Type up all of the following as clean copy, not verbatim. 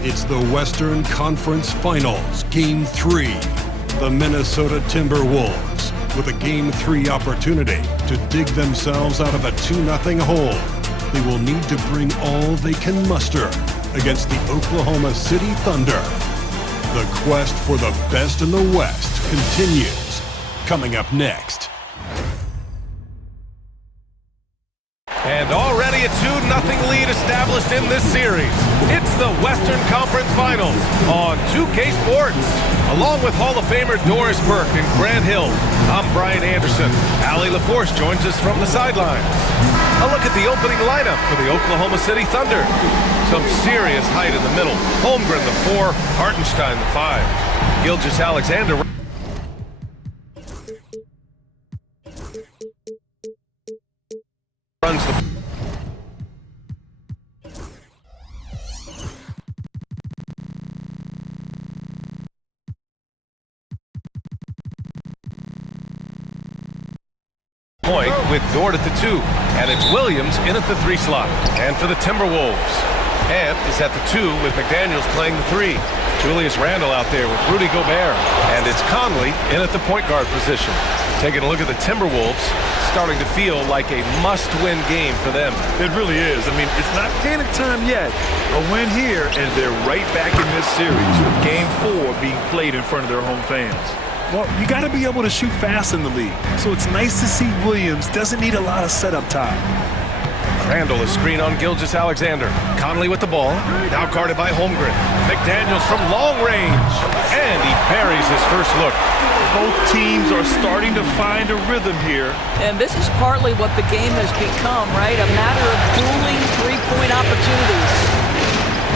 It's the Western Conference Finals, Game 3. The Minnesota Timberwolves, with a Game 3 opportunity to dig themselves out of a 2-0 hole. They will need to bring all they can muster against the Oklahoma City Thunder. The quest for the best in the West continues. Coming up next. And already a 2-0 lead established in this series. It's the Western Conference Finals on 2K Sports. Along with Hall of Famer Doris Burke and Grant Hill, I'm Brian Anderson. Allie LaForce joins us from the sidelines. A look at the opening lineup for the Oklahoma City Thunder. Some serious height in the middle. Holmgren the 4, Hartenstein the 5. Gilgeous-Alexander runs the point with Dort at the 2, and it's Williams in at the 3 slot. And for the Timberwolves, Ant is at the 2 with McDaniels playing the 3. Julius Randle out there with Rudy Gobert, and it's Conley in at the point guard position. Taking a look at the Timberwolves, starting to feel like a must-win game for them. It really is. I mean, it's not panic time yet. A win here, and they're right back in this series with Game 4 being played in front of their home fans. Well, you got to be able to shoot fast in the league, so it's nice to see Williams doesn't need a lot of setup time. Randle is screen on Gilgeous-Alexander. Conley with the ball, now guarded by Holmgren. McDaniels from long range, and he buries his first look. Both teams are starting to find a rhythm here. And this is partly what the game has become, right? A matter of dueling three-point opportunities.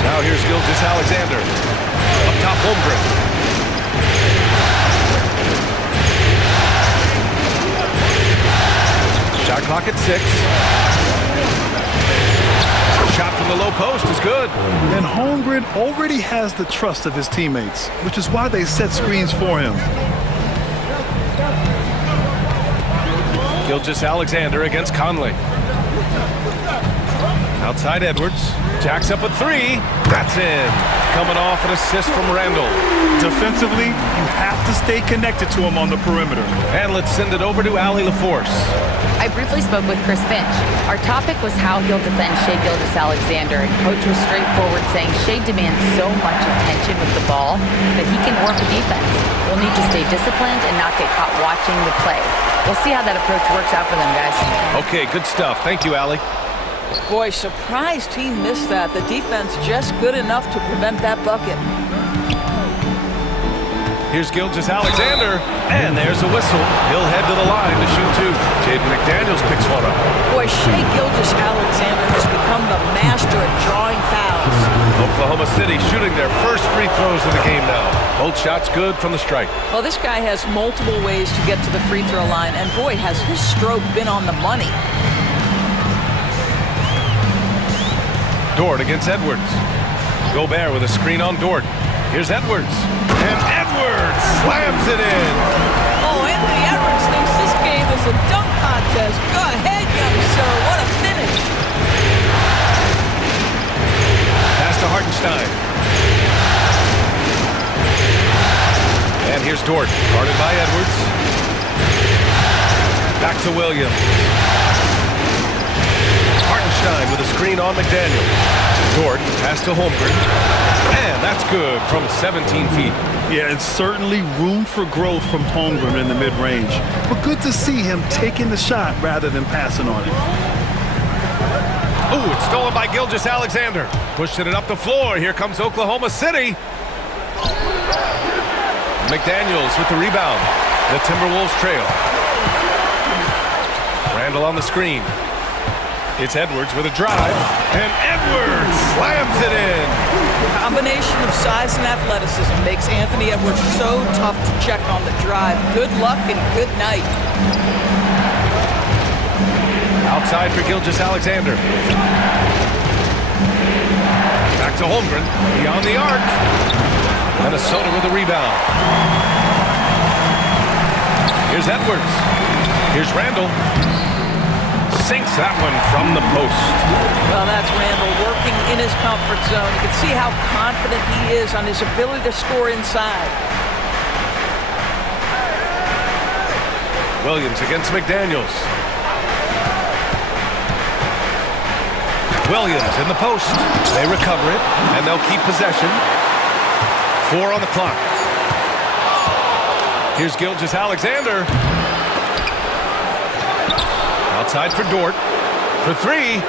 Now here's Gilgeous-Alexander. Up top, Holmgren. Shot clock at 6. Shot from the low post is good. And Holmgren already has the trust of his teammates, which is why they set screens for him. Gilgeous-Alexander against Conley. Outside Edwards. Jacks up a 3. That's in. Coming off an assist from Randle. Defensively, you have to stay connected to him on the perimeter. And let's send it over to Allie LaForce. I briefly spoke with Chris Finch. Our topic was how he'll defend Shai Gilgeous-Alexander, and Coach was straightforward, saying Shai demands so much attention with the ball that he can work defense. We'll need to stay disciplined and not get caught watching the play. We'll see how that approach works out for them, guys. Okay, good stuff. Thank you, Allie. Boy, surprised he missed that. The defense just good enough to prevent that bucket. Here's Gilgeous-Alexander, and there's a whistle. He'll head to the line to shoot 2. Jaden McDaniels picks one up. Boy, Shai Gilgeous-Alexander has become the master at drawing fouls. Oklahoma City shooting their first free throws of the game now. Both shots good from the strike. Well, this guy has multiple ways to get to the free throw line, and boy, has his stroke been on the money. Dort against Edwards. Gobert with a screen on Dort. Here's Edwards. And Edwards slams it in. Oh, Anthony Edwards thinks this game is a dunk contest. Go ahead, young sir. What a finish. Pass to Hartenstein. And here's Dort, guarded by Edwards. Back to Williams. Hartenstein with a screen on McDaniels. Dort, pass to Holmgren. And that's good from 17 feet. Yeah, it's certainly room for growth from Holmgren in the mid-range. But good to see him taking the shot rather than passing on it. Ooh, it's stolen by Gilgeous-Alexander. Pushing it up the floor. Here comes Oklahoma City. McDaniels with the rebound. The Timberwolves trail. Randle on the screen. It's Edwards with a drive, and Edwards slams it in. The combination of size and athleticism makes Anthony Edwards so tough to check on the drive. Good luck and good night. Outside for Gilgeous-Alexander. Back to Holmgren, beyond the arc. Minnesota with the rebound. Here's Edwards. Here's Randle. sinks that one from the post. Well, that's Randall working in his comfort zone. You can see how confident he is on his ability to score inside. Williams against McDaniels. Williams in the post. They recover it, and they'll keep possession. 4 on the clock. Here's Gilgeous-Alexander. Outside for Dort. For 3.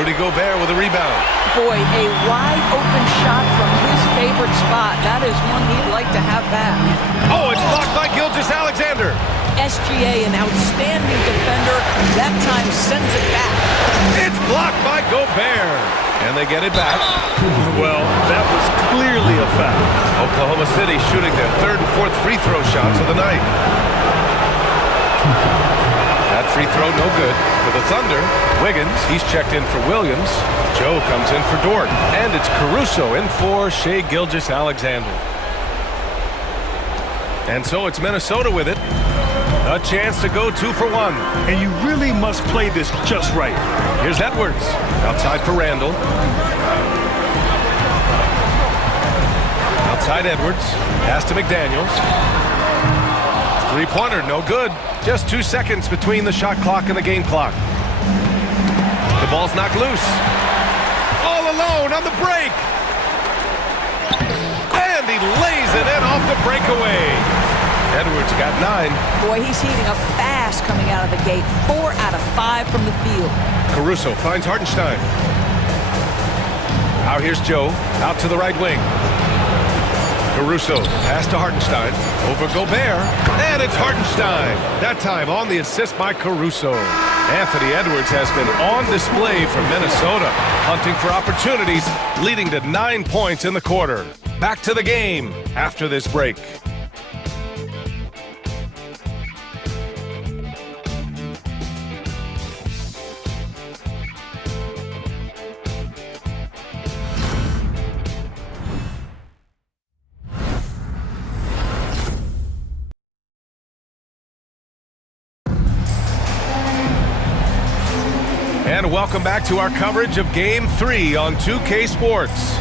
Rudy Gobert with a rebound. Boy, a wide open shot from his favorite spot. That is one he'd like to have back. Oh, it's blocked by Gilgeous-Alexander. SGA, an outstanding defender, that time sends it back. It's blocked by Gobert. And they get it back. Well, that was clearly a foul. Oklahoma City shooting their 3rd and 4th free throw shots of the night. That free throw no good for the Thunder. Wiggins, he's checked in for Williams. Joe comes in for Dort. And it's Caruso in for Shai Gilgeous-Alexander. And so it's Minnesota with it. A chance to go 2 for 1. And you really must play this just right. Here's Edwards. Outside for Randall. Outside Edwards. Pass to McDaniels. 3-pointer, no good. Just 2 seconds between the shot clock and the game clock. The ball's knocked loose. All alone on the break. And he lays it in off the breakaway. Edwards got 9. Boy, he's heating up fast coming out of the gate. 4 out of 5 from the field. Caruso finds Hartenstein. Out here's Joe. Out to the right wing. Caruso pass to Hartenstein. Over Gobert. And it's Hartenstein. That time on the assist by Caruso. Anthony Edwards has been on display for Minnesota. Hunting for opportunities, leading to 9 points in the quarter. Back to the game after this break. And welcome back to our coverage of Game 3 on 2K Sports.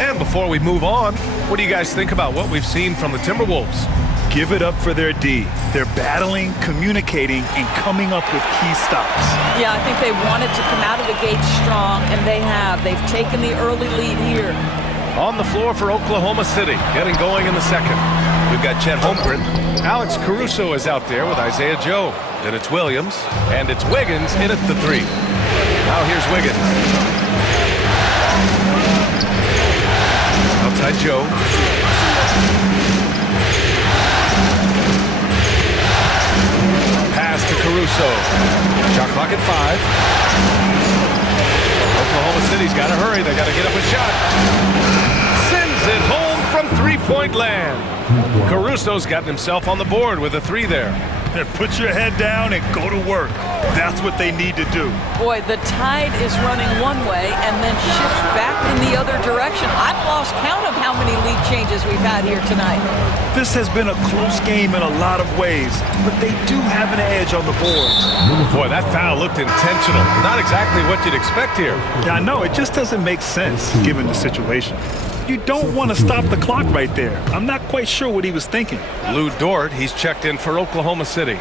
And before we move on, what do you guys think about what we've seen from the Timberwolves? Give it up for their D. They're battling, communicating, and coming up with key stops. Yeah, I think they wanted to come out of the gate strong, and they have. They've taken the early lead here. On the floor for Oklahoma City, getting going in the second. We've got Chet Holmgren. Alex Caruso is out there with Isaiah Joe. Then it's Williams, and it's Wiggins in at the 3. Now here's Wiggins. Outside Joe. Pass to Caruso. Shot clock at 5. Oklahoma City's got to hurry. They got to get up a shot. Sends it home from 3-point land. Caruso's gotten himself on the board with a 3 there. And put your head down and go to work. That's what they need to do. Boy, the tide is running one way and then shifts back in the other direction. I've lost count of how many lead changes we've had here tonight. This has been a close game in a lot of ways, but they do have an edge on the boards. Boy, that foul looked intentional. Not exactly what you'd expect here. Yeah, I know. It just doesn't make sense given the situation. You don't want to stop the clock right there. I'm not quite sure what he was thinking. Lou Dort, he's checked in for Oklahoma City.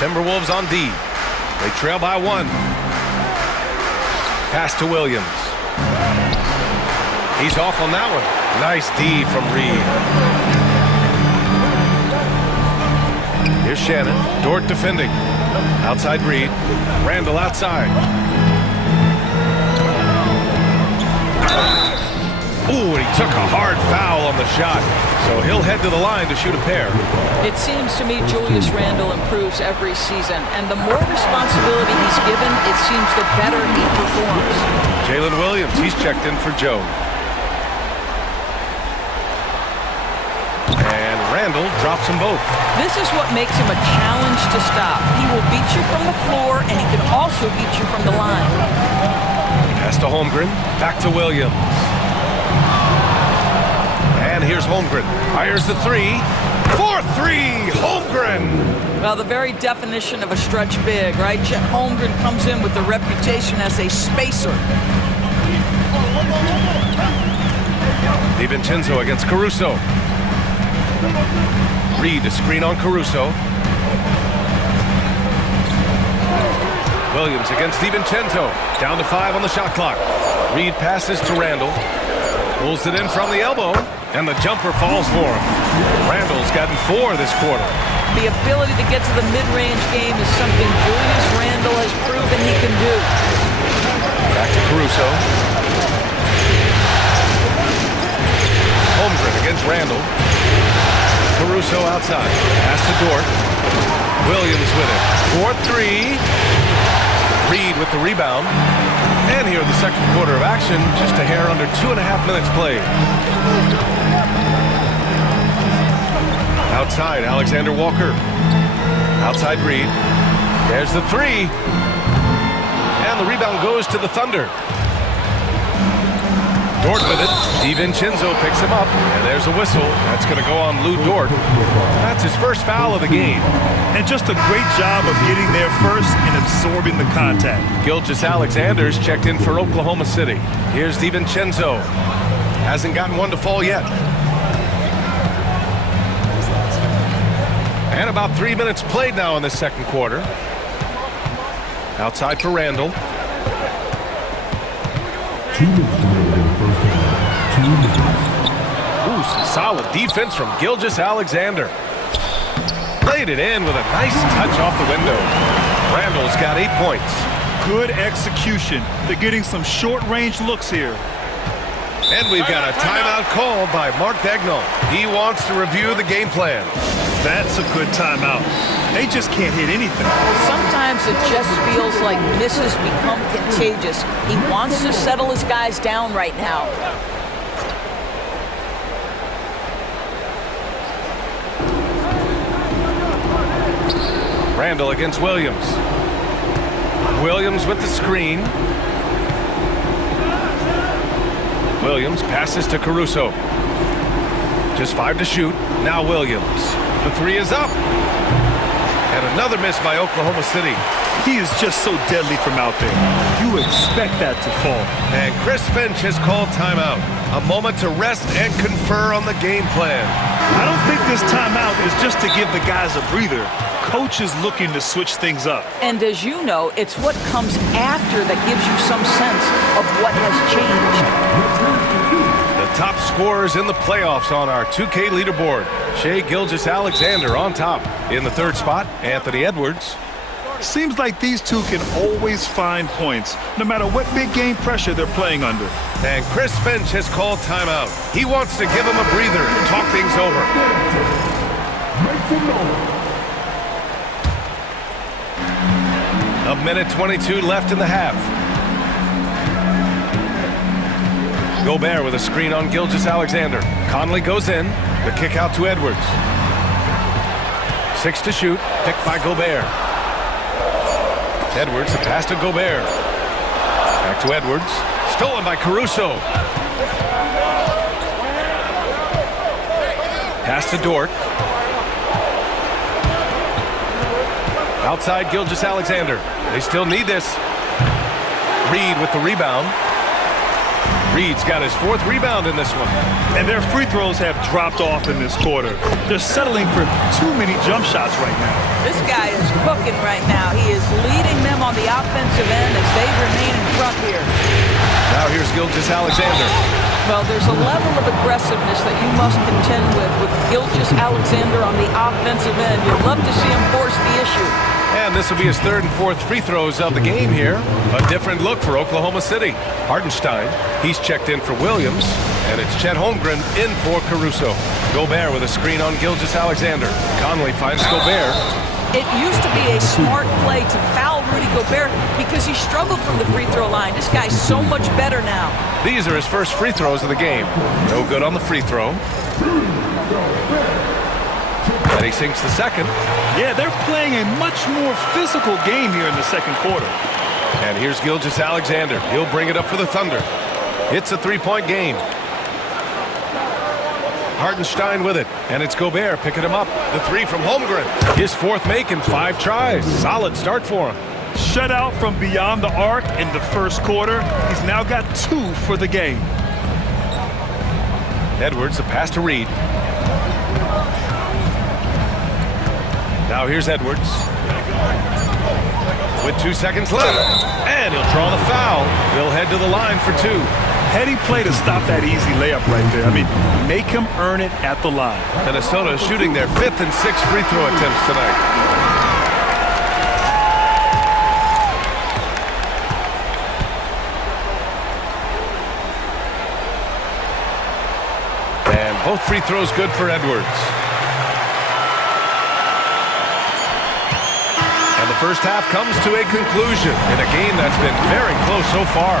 Timberwolves on D. They trail by 1. Pass to Williams. He's off on that one. Nice D from Reed. Here's Shannon. Dort defending. Outside Reed. Randall outside. Ooh, and he took a hard foul on the shot. So he'll head to the line to shoot a pair. It seems to me Julius Randle improves every season. And the more responsibility he's given, it seems the better he performs. Jalen Williams, he's checked in for Joe. And Randall drops them both. This is what makes him a challenge to stop. He will beat you from the floor, and he can also beat you from the line. Pass to Holmgren. Back to Williams. And here's Holmgren. Fires the 3. For three, Holmgren. Well, the very definition of a stretch big, right? Chet Holmgren comes in with the reputation as a spacer. DiVincenzo against Caruso. Reed, a screen on Caruso. Williams against DiVincenzo. Down to 5 on the shot clock. Reed passes to Randall. Pulls it in from the elbow, and the jumper falls for him. Randall's gotten 4 this quarter. The ability to get to the mid-range game is something Julius Randall has proven he can do. Back to Caruso. Holmgren against Randall. Caruso outside. Pass to Dort. Williams with it. 4-3. Reed with the rebound. And here in the second quarter of action, just a hair under 2.5 minutes played. Outside, Alexander Walker. Outside Reed. There's the 3. And the rebound goes to the Thunder. Dort with it. DiVincenzo picks him up, and there's a whistle. That's going to go on Lou Dort. That's his first foul of the game. And just a great job of getting there first and absorbing the contact. Gilgeous-Alexander's checked in for Oklahoma City. Here's DiVincenzo. Hasn't gotten one to fall yet. And about 3 minutes played now in the second quarter. Outside for Randall. 2 minutes to go in the first half. 2 minutes. Ooh, some solid defense from Gilgeous-Alexander. Played it in with a nice touch off the window. Randall's got 8 points. Good execution. They're getting some short-range looks here. And we've got a timeout called by Mark Daigneault. He wants to review the game plan. That's a good timeout. They just can't hit anything. Sometimes it just feels like misses become contagious. He wants to settle his guys down right now. Randall against Williams. Williams with the screen. Williams passes to Caruso. Just 5 to shoot. Now Williams. The 3 is up. And another miss by Oklahoma City. He is just so deadly from out there. You expect that to fall. And Chris Finch has called timeout. A moment to rest and confer on the game plan. I don't think this timeout is just to give the guys a breather. Coach is looking to switch things up. And as you know, it's what comes after that gives you some sense of what has changed. The top scorers in the playoffs on our 2K leaderboard. Shai Gilgeous-Alexander on top. In the 3rd spot, Anthony Edwards. Seems like these two can always find points, no matter what big game pressure they're playing under. And Chris Finch has called timeout. He wants to give him a breather and talk things over. A minute 22 left in the half. Gobert with a screen on Gilgeous-Alexander. Conley goes in. The kick out to Edwards. 6 to shoot. Picked by Gobert. Edwards, the pass to Gobert. Back to Edwards. Stolen by Caruso. Pass to Dort. Outside Gilgeous-Alexander. They still need this. Reed with the rebound. Reed's got his 4th rebound in this one. And their free throws have dropped off in this quarter. They're settling for too many jump shots right now. This guy is cooking right now. He is leading them on the offensive end as they remain in front here. Now here's Gilgeous-Alexander. Well, there's a level of aggressiveness that you must contend with Gilgeous-Alexander on the offensive end. You'd love to see him force the issue. And this will be his 3rd and 4th free throws of the game here. A different look for Oklahoma City. Hartenstein, he's checked in for Williams. And it's Chet Holmgren in for Caruso. Gobert with a screen on Gilgeous-Alexander. Conley finds Gobert. It used to be a smart play to foul Rudy Gobert because he struggled from the free throw line. This guy's so much better now. These are his first free throws of the game. No good on the free throw. And he sinks the second. Yeah, they're playing a much more physical game here in the second quarter. And here's Gilgeous-Alexander. He'll bring it up for the Thunder. It's a 3-point game. Hartenstein with it, and it's Gobert picking him up. The three from Holmgren. His fourth make in 5 tries. Solid start for him. Shutout from beyond the arc in the first quarter. He's now got 2 for the game. Edwards, the pass to Reed. Now here's Edwards. With 2 seconds left. And he'll draw the foul. They'll head to the line for 2. Heady play to stop that easy layup right there. I mean, make him earn it at the line. Minnesota shooting their 5th and 6th free throw attempts tonight. And both free throws good for Edwards. And the first half comes to a conclusion in a game that's been very close so far.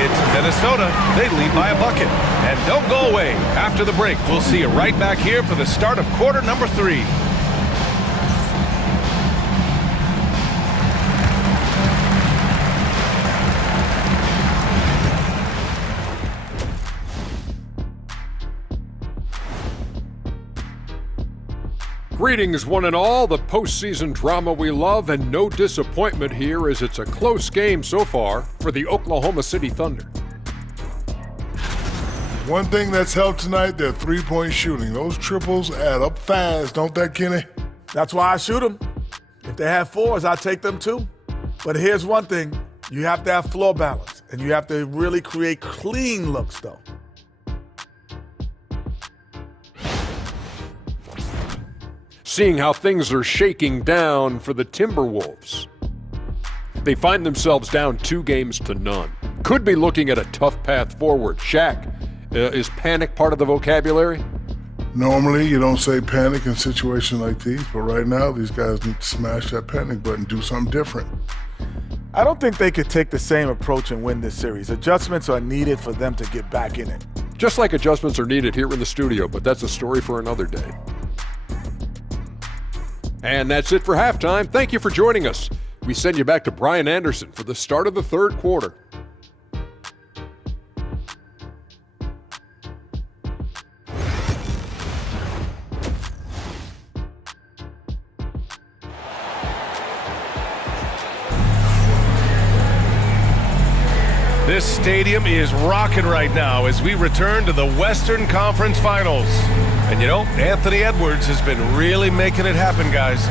It's Minnesota. They lead by a bucket. And don't go away. After the break, we'll see you right back here for the start of quarter number 3. Greetings, one and all. The postseason drama we love, and no disappointment here as it's a close game so far for the Oklahoma City Thunder. One thing that's helped tonight, their three-point shooting. Those triples add up fast, don't that, Kenny? That's why I shoot them. If they have 4s, I take them too. But here's one thing. You have to have floor balance, and you have to really create clean looks, though. Seeing how things are shaking down for the Timberwolves. They find themselves down 2 games to none. Could be looking at a tough path forward. Shaq, is panic part of the vocabulary? Normally, you don't say panic in situations like these, but right now, these guys need to smash that panic button, do something different. I don't think they could take the same approach and win this series. Adjustments are needed for them to get back in it. Just like adjustments are needed here in the studio, but that's a story for another day. And that's it for halftime. Thank you for joining us. We send you back to Brian Anderson for the start of the third quarter. This stadium is rocking right now as we return to the Western Conference Finals. And you know, Anthony Edwards has been really making it happen, guys.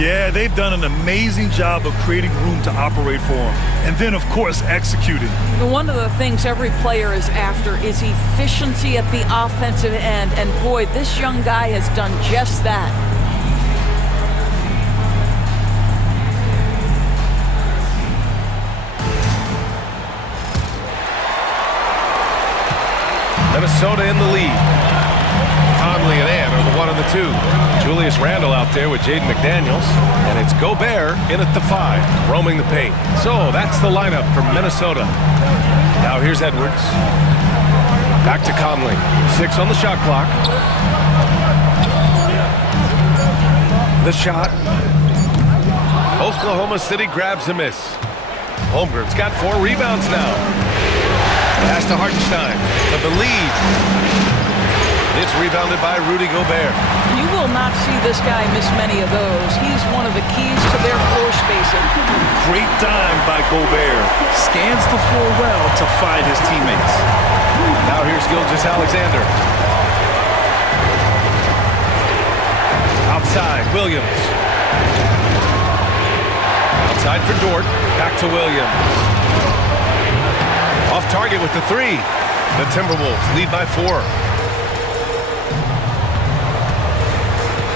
Yeah, they've done an amazing job of creating room to operate for him. And then, of course, executing. One of the things every player is after is efficiency at the offensive end. And boy, this young guy has done just that. Minnesota in the lead. Conley and Ann are the 1 and the 2. Julius Randle out there with Jaden McDaniels. And it's Gobert in at the 5, roaming the paint. So that's the lineup from Minnesota. Now here's Edwards. Back to Conley. 6 on the shot clock. The shot. Oklahoma City grabs a miss. Holmgren's got 4 rebounds now. Pass to Hartenstein for the lead. It's rebounded by Rudy Gobert. You will not see this guy miss many of those. He's one of the keys to their floor spacing. Great dime by Gobert. Scans the floor well to find his teammates. Now here's Gilgeous-Alexander. Outside, Williams. Outside for Dort. Back to Williams. Off target with the 3. The Timberwolves lead by 4.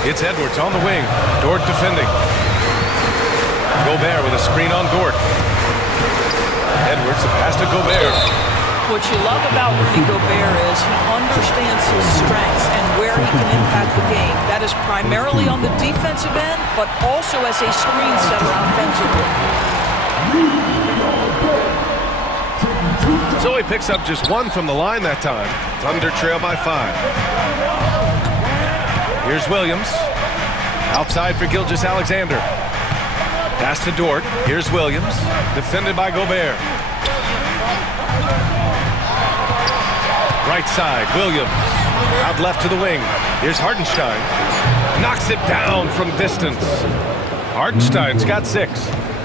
It's Edwards on the wing. Dort defending. Gobert with a screen on Dort. Edwards, the pass to Gobert. What you love about Rudy Gobert is he understands his strengths and where he can impact the game. That is primarily on the defensive end, but also as a screen setter offensively. So he picks up just 1 from the line that time. Thunder trail by 5. Here's Williams. Outside for Gilgeous-Alexander. Pass to Dort. Here's Williams. Defended by Gobert. Right side, Williams. Out left to the wing. Here's Hartenstein. Knocks it down from distance. Hartenstein's got 6.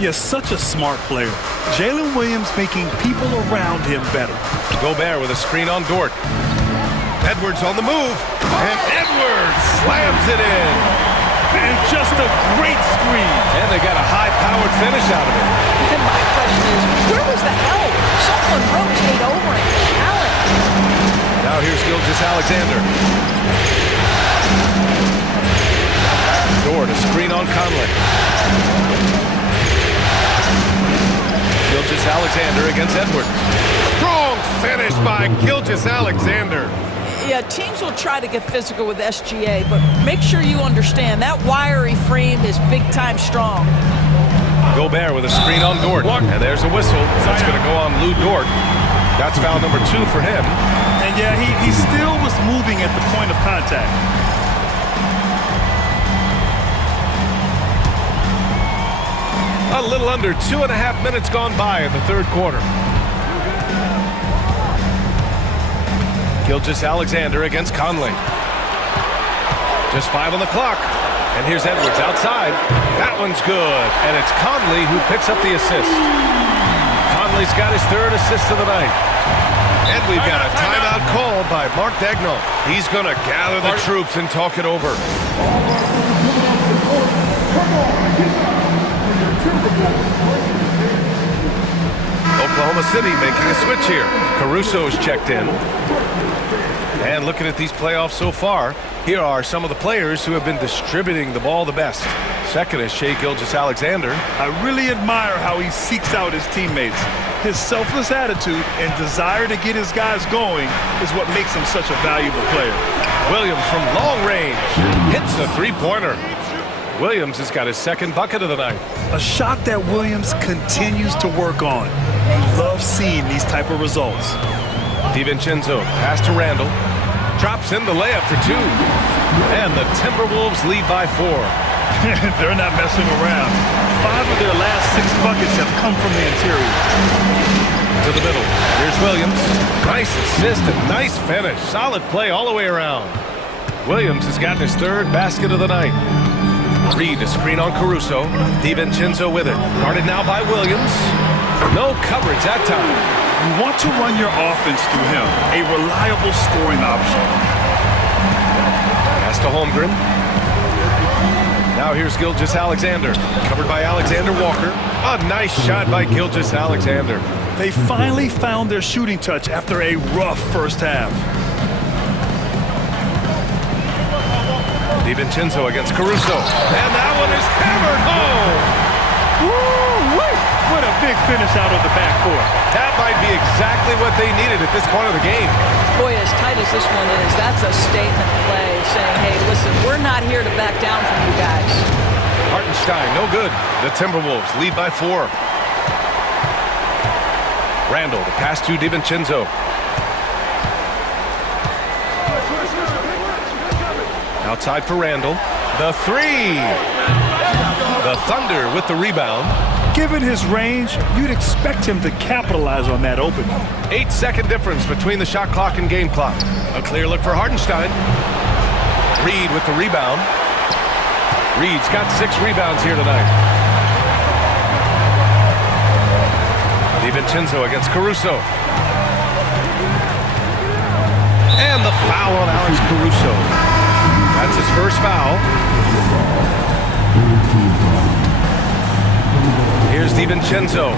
Yes, such a smart player. Jalen Williams making people around him better. Gobert with a screen on Dort. Edwards on the move. And Edwards slams it in. And just a great screen. And they got a high-powered finish out of it. And my question is, where was the help? Someone rotate over and challenge. Now here's Gilgeous-Alexander. Dort, a screen on Conley. Gilgeous-Alexander against Edwards. Strong finish by Gilgeous-Alexander. Yeah, teams will try to get physical with SGA, but make sure you understand that wiry frame is big-time strong. Gobert with a screen on Dort. And there's a whistle. That's going to go on Lou Dort. That's foul number 2 for him. And yeah, he still was moving at the point of contact. A little under 2.5 minutes gone by in the third quarter. Gilgeous-Alexander against Conley. Just 5 on the clock. And here's Edwards outside. That one's good. And it's Conley who picks up the assist. Conley's got his 3rd assist of the night. And we've got a timeout called by Mark Daigneault. He's going to gather the troops and talk it over. Oklahoma City making a switch here. Caruso's checked in. And looking at these playoffs so far, here are some of the players who have been distributing the ball the best. Second is Shai Gilgeous-Alexander. I really admire how he seeks out his teammates. His selfless attitude and desire to get his guys going is what makes him such a valuable player. Williams from long range hits the three-pointer. Williams has got his 2nd bucket of the night. A shot that Williams continues to work on. You love seeing these type of results. DiVincenzo pass to Randall. Drops in the layup for 2. And the Timberwolves lead by 4. They're not messing around. 5 of their last 6 buckets have come from the interior. To the middle. Here's Williams. Nice assist and nice finish. Solid play all the way around. Williams has gotten his 3rd basket of the night. Reed, a screen on Caruso. DiVincenzo with it. Guarded now by Williams. No coverage that time. You want to run your offense through him. A reliable scoring option. Pass to Holmgren. Now here's Gilgeous-Alexander. Covered by Alexander Walker. A nice shot by Gilgeous-Alexander. They finally found their shooting touch after a rough first half. DiVincenzo against Caruso. And that one is hammered home. Woo-wee! What a big finish out of the backcourt. That might be exactly what they needed at this point of the game. Boy, as tight as this one is, that's a statement play saying, hey, listen, we're not here to back down from you guys. Hartenstein, no good. The Timberwolves lead by 4. Randall, the pass to DiVincenzo. Outside for Randall. The 3. The Thunder with the rebound. Given his range, you'd expect him to capitalize on that opening. 8-second difference between the shot clock and game clock. A clear look for Hartenstein. Reed with the rebound. Reed's got 6 rebounds here tonight. DiVincenzo against Caruso. And the foul on Alex Caruso. That's his first foul. Here's DiVincenzo.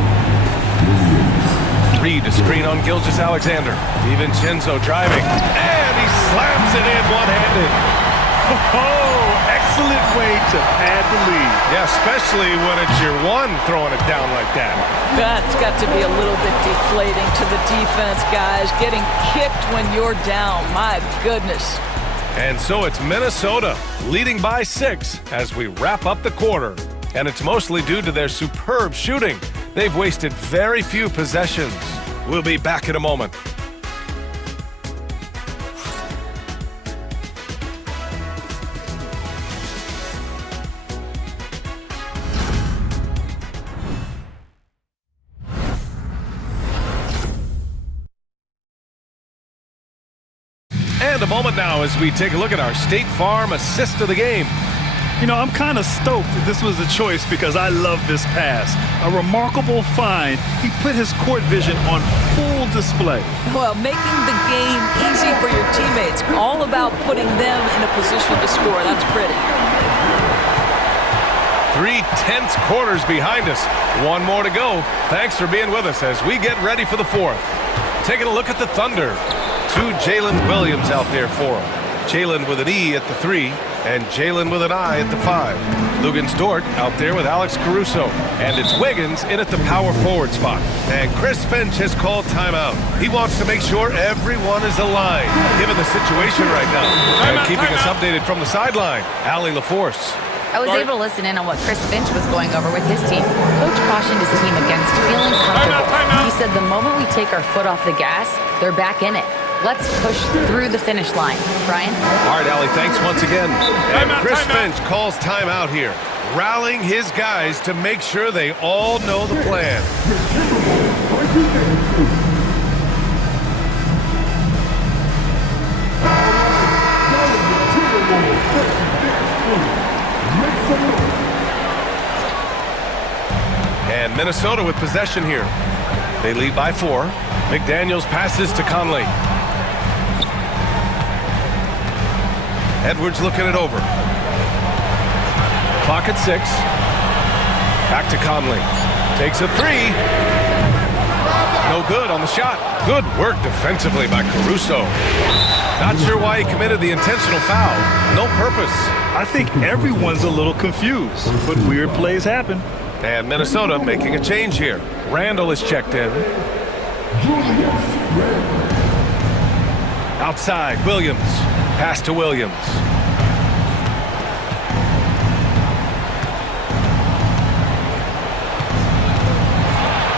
Reed, a screen on Gilgeous-Alexander. DiVincenzo driving. And he slams it in one-handed. Oh, excellent way to pad the lead. Yeah, especially when it's your one throwing it down like that. That's got to be a little bit deflating to the defense, guys. Getting kicked when you're down. My goodness. And so it's Minnesota leading by 6 as we wrap up the quarter. And it's mostly due to their superb shooting. They've wasted very few possessions. We'll be back in a moment. And a moment now as we take a look at our State Farm assist of the game. You know, I'm kind of stoked that this was a choice because I love this pass. A remarkable find. He put his court vision on full display. Well, making the game easy for your teammates. All about putting them in a position to score. That's pretty. 3 tense quarters behind us. One more to go. Thanks for being with us as we get ready for the fourth. Taking a look at the Thunder. 2 Jalen Williams out there for them. Jalen with an E at the 3. And Jalen with an I at the 5. Lugens Dort out there with Alex Caruso. And it's Wiggins in at the power forward spot. And Chris Finch has called timeout. He wants to make sure everyone is aligned, given the situation right now. And keeping us updated from the sideline, Allie LaForce. I was able to listen in on what Chris Finch was going over with his team. Coach cautioned his team against feeling comfortable. He said the moment we take our foot off the gas, they're back in it. Let's push through the finish line. Brian? All right, Allie, thanks once again. And Chris Finch calls timeout here, rallying his guys to make sure they all know the plan. And Minnesota with possession here. They lead by 4. McDaniels passes to Conley. Edwards looking it over. Clock at 6. Back to Conley. Takes a 3. No good on the shot. Good work defensively by Caruso. Not sure why he committed the intentional foul. No purpose. I think everyone's a little confused, but weird plays happen. And Minnesota making a change here. Randall is checked in. Outside, Williams. Pass to Williams.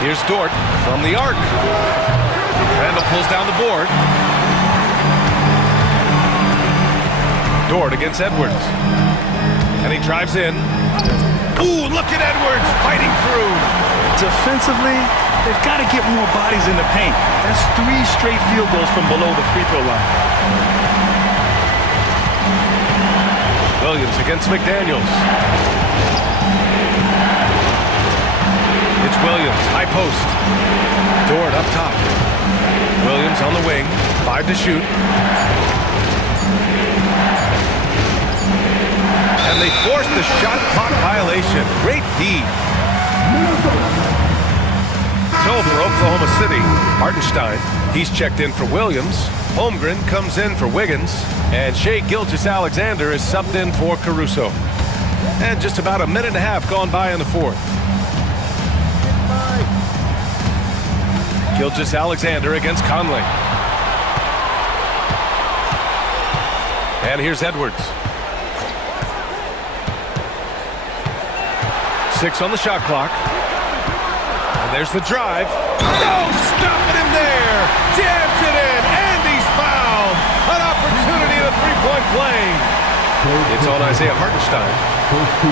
Here's Dort from the arc. Randall pulls down the board. Dort against Edwards. And he drives in. Ooh, look at Edwards fighting through. Defensively, they've got to get more bodies in the paint. That's 3 straight field goals from below the free throw line. Williams against McDaniels. It's Williams, high post. Dort up top. Williams on the wing, 5 to shoot. And they forced the shot clock violation. Great D. So for Oklahoma City, Hartenstein, he's checked in for Williams. Holmgren comes in for Wiggins. And Shai Gilgeous-Alexander is subbed in for Caruso. And just about a minute and a half gone by in the fourth. Gilgeous-Alexander against Conley. And here's Edwards. 6 on the shot clock. And there's the drive. No, stopping him there. Jams it in, and he's fouled. An opportunity at a three-point play. It's on Isaiah Hartenstein.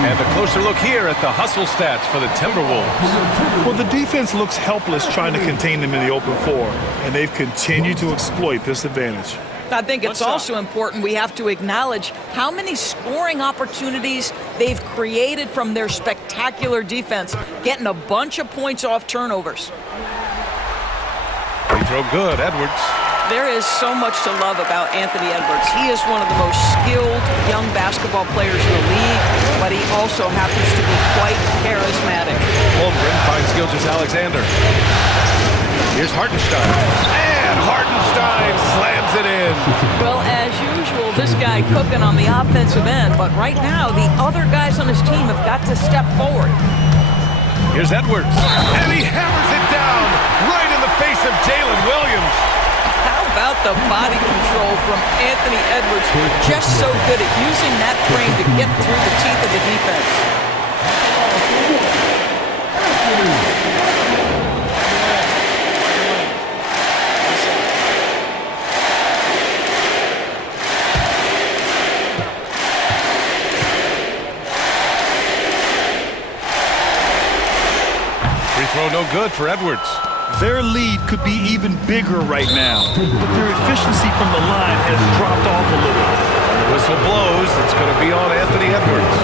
And a closer look here at the hustle stats for the Timberwolves. Well, the defense looks helpless trying to contain them in the open floor, and they've continued to exploit this advantage. I think it's also important we have to acknowledge how many scoring opportunities they've created from their spectacular defense, getting a bunch of points off turnovers. Free throw good, Edwards. There is so much to love about Anthony Edwards. He is one of the most skilled young basketball players in the league, but he also happens to be quite charismatic. Holmgren finds Gilgeous-Alexander. Here's Hartenstein. And Hartenstein slams it in. Well, as usual, this guy cooking on the offensive end, but right now the other guys on his team have got to step forward. Here's Edwards. And he hammers it down right in the face of Jalen Williams. How about the body control from Anthony Edwards? Just so good at using that frame to get through the teeth of the defense. Free throw no good for Edwards. Their lead could be even bigger right now, but their efficiency from the line has dropped off a little. When the whistle blows, it's going to be on Anthony Edwards.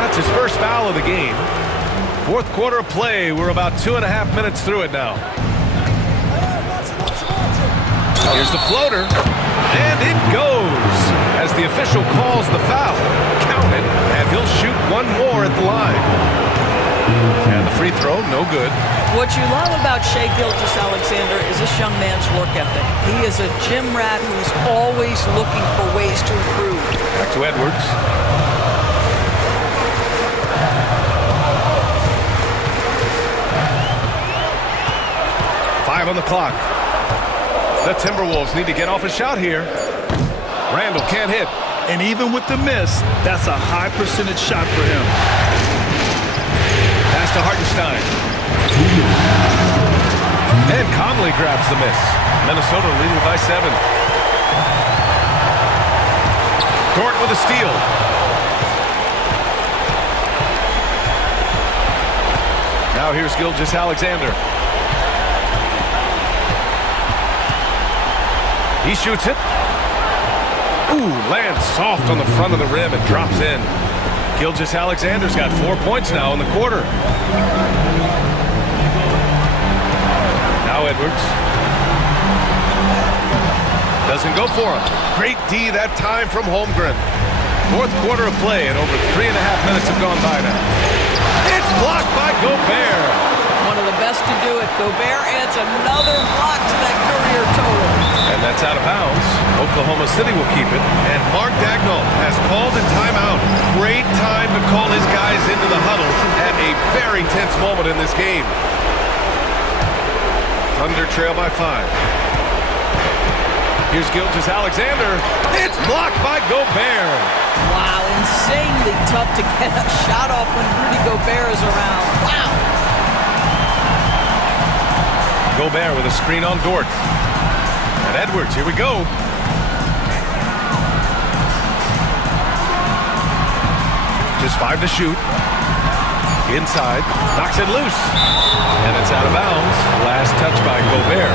That's his first foul of the game. Fourth quarter of play. We're about 2.5 minutes through it now. Here's the floater, and it goes as the official calls the foul. Count it, and he'll shoot one more at the line. And the free throw, no good. What you love about Shai Gilgeous-Alexander is this young man's work ethic. He is a gym rat who's always looking for ways to improve. Back to Edwards. Five on the clock. The Timberwolves need to get off a shot here. Randall can't hit. And even with the miss, that's a high percentage shot for him. Pass to Hartenstein. And Conley grabs the miss. Minnesota leading by 7. Dort with a steal. Now here's Gilgeous-Alexander. He shoots it. Ooh, lands soft on the front of the rim and drops in. Gilgeous-Alexander's got 4 points now in the quarter. Now Edwards. Doesn't go for him. Great D that time from Holmgren. Fourth quarter of play, and over 3.5 minutes have gone by now. It's blocked by Gobert. One of the best to do it. Gobert adds another block to that career total. And that's out of bounds. Oklahoma City will keep it. And Mark Dagnall has called a timeout. Great time to call his guys into the huddle at a very tense moment in this game. Thunder trail by 5. Here's Gilgeous-Alexander. It's blocked by Gobert. Wow, insanely tough to get a shot off when Rudy Gobert is around. Wow. Gobert with a screen on Dort. And Edwards, here we go. Just 5 to shoot. Inside, knocks it loose. And it's out of bounds. Last touch by Gobert.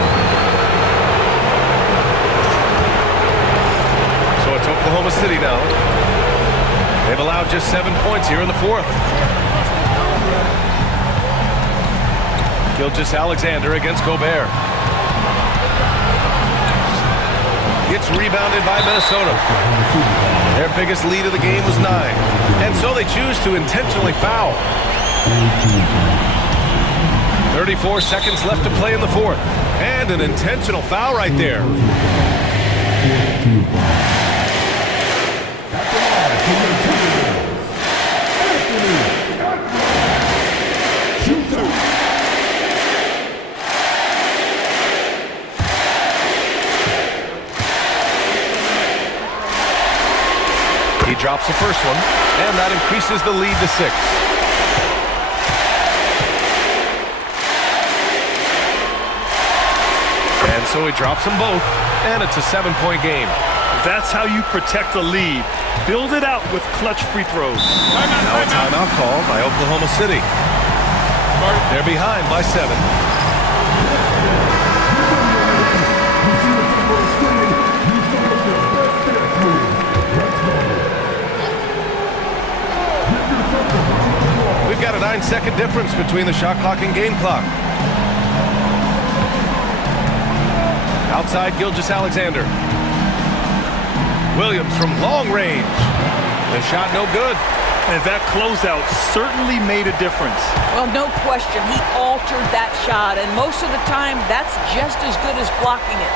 So it's Oklahoma City now. They've allowed just 7 points here in the fourth. Gilgeous-Alexander against Gobert. It's rebounded by Minnesota. Their biggest lead of the game was 9. And so they choose to intentionally foul. 34 seconds left to play in the fourth. And an intentional foul right there. He drops the first one, and that increases the lead to 6. And so he drops them both, and it's a 7-point game. That's how you protect a lead. Build it out with clutch free throws. Now a timeout call by Oklahoma City. They're behind by 7. We've got a 9-second difference between the shot clock and game clock. Outside, Gilgeous-Alexander. Williams from long range. The shot no good. And that closeout certainly made a difference. Well, no question. He altered that shot, and most of the time, that's just as good as blocking it.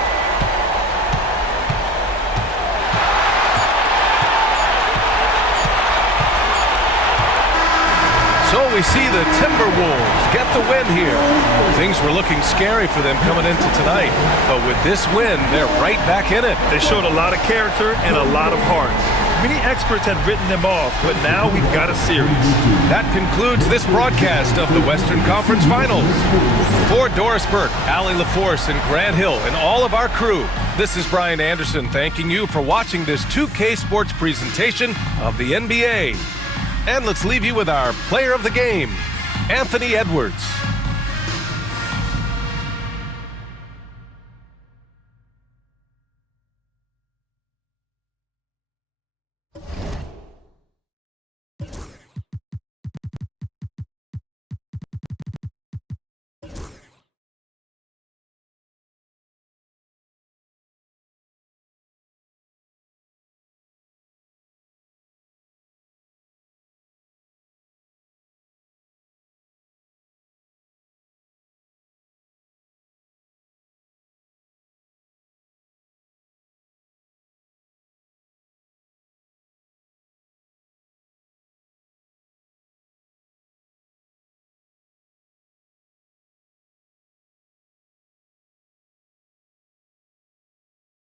So we see the Timberwolves get the win here. Things were looking scary for them coming into tonight, but with this win, they're right back in it. They showed a lot of character and a lot of heart. Many experts had written them off, but now we've got a series. That concludes this broadcast of the Western Conference Finals. For Doris Burke, Allie LaForce, and Grant Hill, and all of our crew, this is Brian Anderson thanking you for watching this 2K Sports presentation of the NBA. And let's leave you with our player of the game, Anthony Edwards.